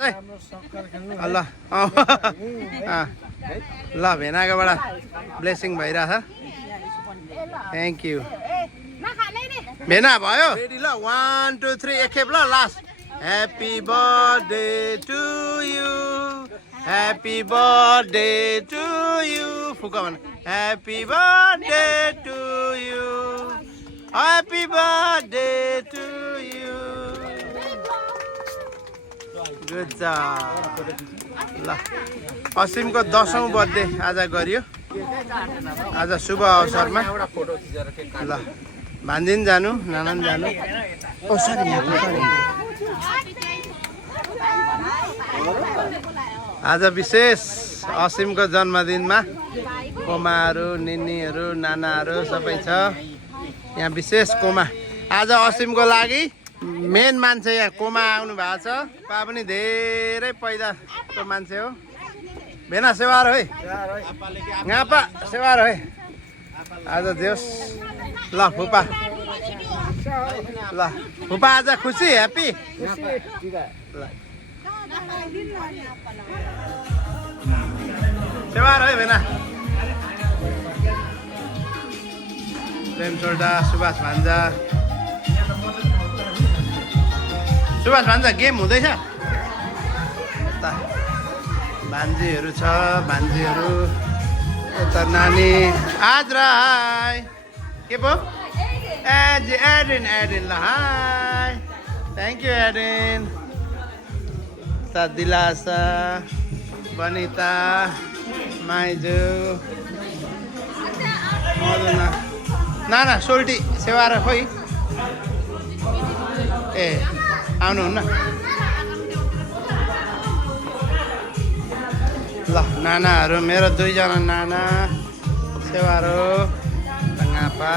ल ल भेनाकोबाट ब्लेसिङ भइरहेछ थ्याङ्क यू भेना भयो रेडी ल 1 2 3 एकखेप ल last happy birthday to you happy birthday to you फुक भन happy birthday to you happy birthday to you good job ल असीमको 10औं बर्थडे आज गरियो आज शुभ अवसरमा ल भान्जिन जानु नानान जानु ओ सरी आज विशेष असीमको जन्मदिनमा कोमाहरू निनीहरू नानाहरू सबै छ यहाँ विशेष कोमा आज असीमको लागि मेन मान्छे यहाँ कोमा आउनु भएको छ पा पनि धेरै पहिलाको मान्छे हो भेना सेवार है गापा सेवार है आज देउस ल फुपा ल फुपा आज खुसी ह्याप्पी ल सेवार है भेना प्रेम सोल्टा सुभाष भान्जा सुभाष भान्जा गेम हुँदैछ यता भान्जीहरू छ भान्जीहरू यता नानी आज राई के पो एडिन एडिन ल हाई थ्याङ्क यू एडिन यता दिलासा बनिता माइजू मदना नाना सोल्टी सेवार खोइ ए आउनुहुन्न ल नानाहरू मेरो 2 जना नाना सेवारो गापा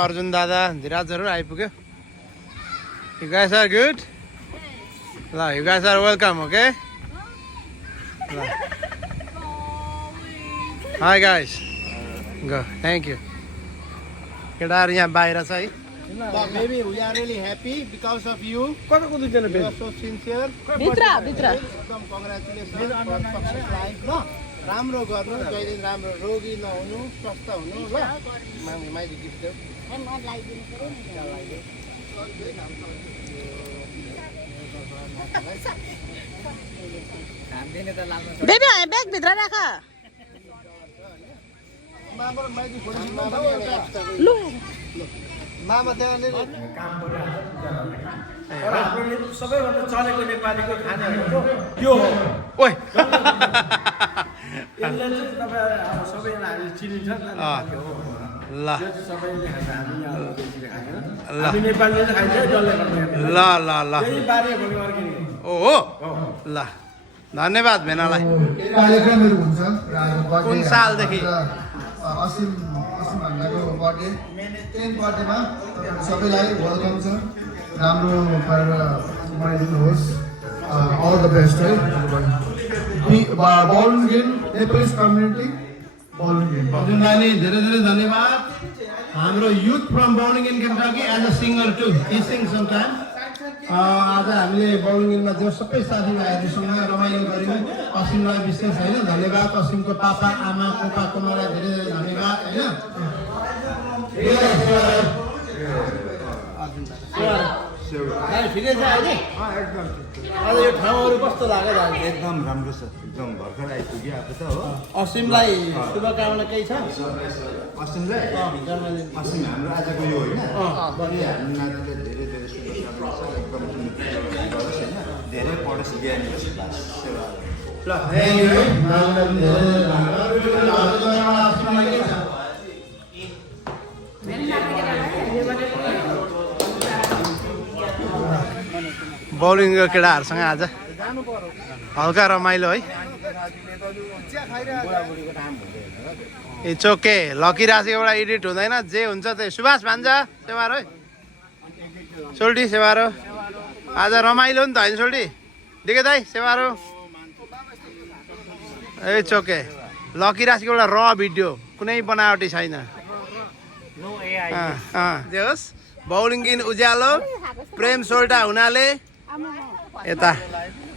अर्जुन दादा धिराजहरू आइपुग्यो यु गाइस आर गुड ल you guys are welcome okay ल hi guys Go. Thank you. केटाहरु यहाँ बाहिर छ है Maybe we are really happy because of you. You are so sincere. एकदम congratulations for success life ल राम्रो गर्नु जहिले राम्रो रोगी नहुनु स्वस्थ हुनु ल माइली गिफ्ट देऊ बेबी ब्याग भित्र राख लु मामा त्यहाँ सबैभन्दा चलेको नेपालीको खाना यो हो ओइ यसले चाहिँ तपाईँ सबैजना हामी चिनिन्छ ल सबैले खान्छ हामी यहाँ हामी नेपालीले चाहिँ खान्छ जसले ल ल ल ओहो ल धन्यवाद भेनालाई कार्यक्रमहरू हुन्छ कुन सालदेखि असीम भन्दाको बर्थडे 10th बर्थडेमा सबैलाई वेलकम छ राम्रो गरेर मनाइदिनुहोस् अल द बेस्ट है बलुनगेन नेपालिस कम्युनिटी बलुनगेन हजुर नानी धेरै धेरै धन्यवाद हाम्रो youth from Bowling Green Kentucky as a singer to he sing sometime आज हामीले बलुनगेनमा जो सबै साथीभाइहरूसँग रमाइलो गऱ्यौँ असीमलाई विशेष होइन धन्यवाद असीमको पापा आमा कोपा कोमालाई धेरै धेरै धन्यवाद होइन ठिकै छ अहिले आज यो ठाउँहरू कस्तो लाग्यो एकदम राम्रो छ एकदम भर्खर आइपुग्यो अब त हो असीमलाई शुभकामना केही छ असीमलाई असीम हाम्रो आजको यो होइन हाम्रो नानीलाई धेरै धेरै शुभकामना छ एकदम गरोस् होइन धेरै पढोस् ज्ञानी होस् सेवा ल बौलिङको केटाहरूसँग आज हल्का रमाइलो है इट्स ओके लकी राशिबाट एडिट हुँदैन जे हुन्छ त्यही सुभाष भान्जा सेवारो है सोल्टी सेवारो आज रमाइलो नि त होइन सोल्टी देखे दाइ सेवारो इट्स ओके लकी राशिको एउटा र भिडियो कुनै बनावटी छैन जे होस् बौलिङ किन उज्यालो प्रेम सोल्टा हुनाले यता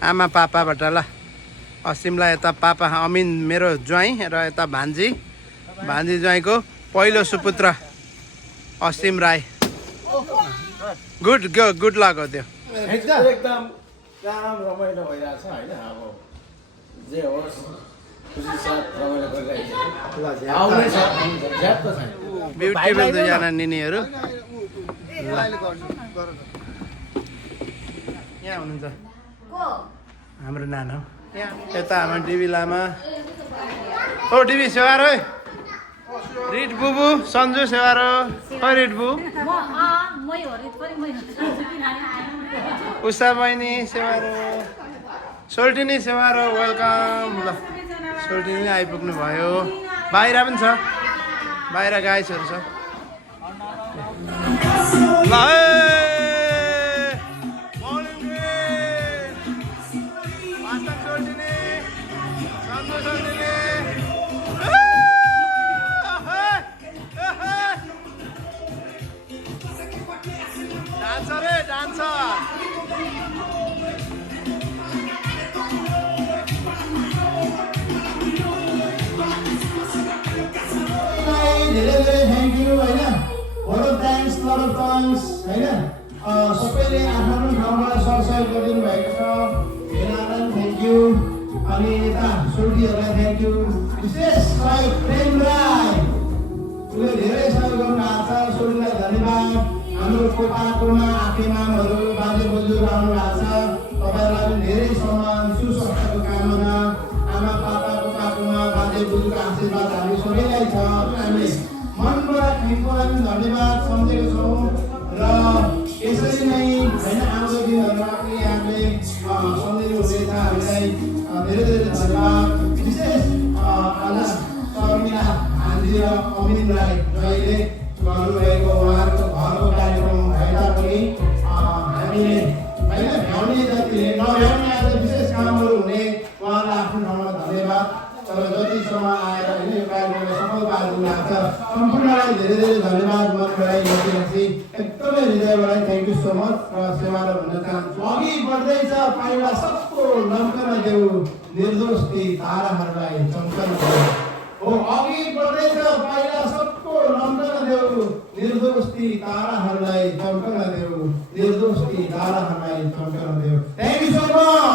आमा पापाबाट ल असिमलाई यता पापा अमिन मेरो ज्वाइँ र यता भान्जी ज्वाइँको पहिलो सुपुत्र असिम राई गुड लक हो त्यो एकदम काम रमाइलो भइरहेछ होइन अब जे होस् खुसी साथ रमाइलो गरिरहेको आउने छ ज्याप्त छैन ब्युटिफुल दुईजना निनीहरू यहाँ हुनुहुन्छ हाम्रो नाना हो यता हाम्रो डिबी लामा ओ डिबी सेवारो रिट बुबु सन्जु सेवारो खै रिट बु उषा बहिनी सेवारो सोल्टिनी सेवारो वेलकम ल सोल्टिनी आइपुग्नु भयो बाहिर पनि छ बाहिर गाइसहरू छ ल धेरै थ्याङ्क यू होइन सबैले आफ्नो ठाउँमा सरसहयोग गरिदिनु भएको छ हेनालाई थ्याङ्क यू अनि यता सोल्टीहरूलाई थ्याङ्क यू विशेष सहयोग प्रेम राई उसले धेरै सहयोग गर्नु भएको छ सोल्टीलाई धन्यवाद हाम्रो कोपाकोमा आफेमामहरू बाजे बोजूहरू आउनु भएको छ तपाईँहरूलाई पनि धेरै सम्मान सुस्वास्थ्यको कामना आमा पापा कोपाकोमा बाजे बोजूको आशीर्वाद हामी सबैलाई छ हामी मनबाट थ्याङ्कलाई पनि धन्यवाद सम्झेको छौँ र यसरी नै होइन आउँदो दिनहरूमा पनि हामीले सम्झिनु हुनेछ हामीलाई धेरै धेरै धन्यवाद विशेष आज शर्मिला भान्जी र अमिन राई जहिले गर्नुभएको उहाँहरूको घरको कार्यक्रम भए तापनि हामीले होइन भ्याउने जतिले नभ्याउने आज विशेष कामहरू हुने उहाँलाई आफ्नो ठाउँमा धन्यवाद तर जतिसम्म आएर होइन यो कार्यक्रमलाई सफल पारिदिनु भएको छ सम्पूर्णलाई धेरै धेरै धन्यवाद मनबाट लेखेपछि एकदमै हृदयबाट थ्याङ्क यू सो मच र सेवा भन्न चाहन्छु अघि बढ्दैछ पाइला सबको लम्कन देऊ निर्दोष ती ताराहरूलाई चम्कन देऊ हो अघि बढ्दैछ पाइला सबको लम्कन देऊ निर्दोष ती ताराहरूलाई चम्कन देऊ निर्दोष ती ताराहरूलाई चम्कन देऊ थ्याङ्क यू सो मच